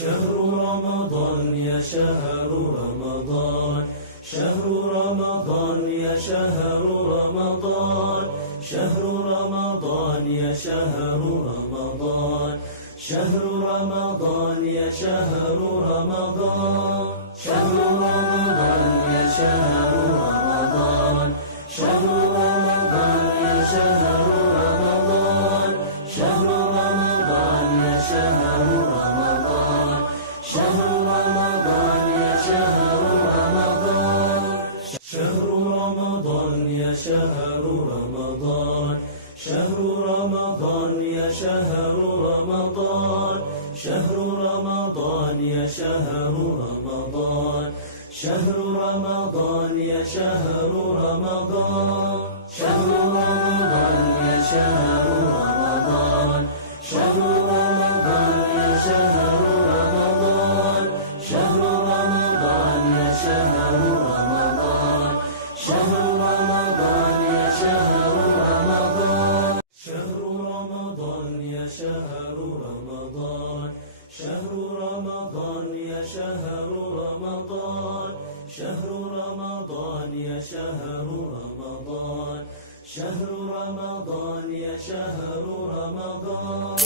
شهر رمضان يا شهر رمضان، شهر رمضان يا شهر رمضان، شهر رمضان يا شهر رمضان، شهر رمضان يا شهر رمضان، شهر رمضان يا شهر رمضان، شهر رمضان يا شهر رمضان، شهر رمضان يا شهر رمضان، شهر رمضان يا شهر رمضان، شهر رمضان يا شهر رمضان، شهر رمضان يا شهر رمضان، شهر رمضان يا شهر رمضان، شهر رمضان يا شهر رمضان، شهر رمضان يا شهر رمضان، شهر رمضان يا شهر رمضان، شهر رمضان يا شهر رمضان، شهر رمضان يا شهر رمضان، شهر رمضان يا شهر رمضان، شهر رمضان يا شهر رمضان، شهر رمضان يا شهر رمضان، شهر رمضان يا شهر رمضان.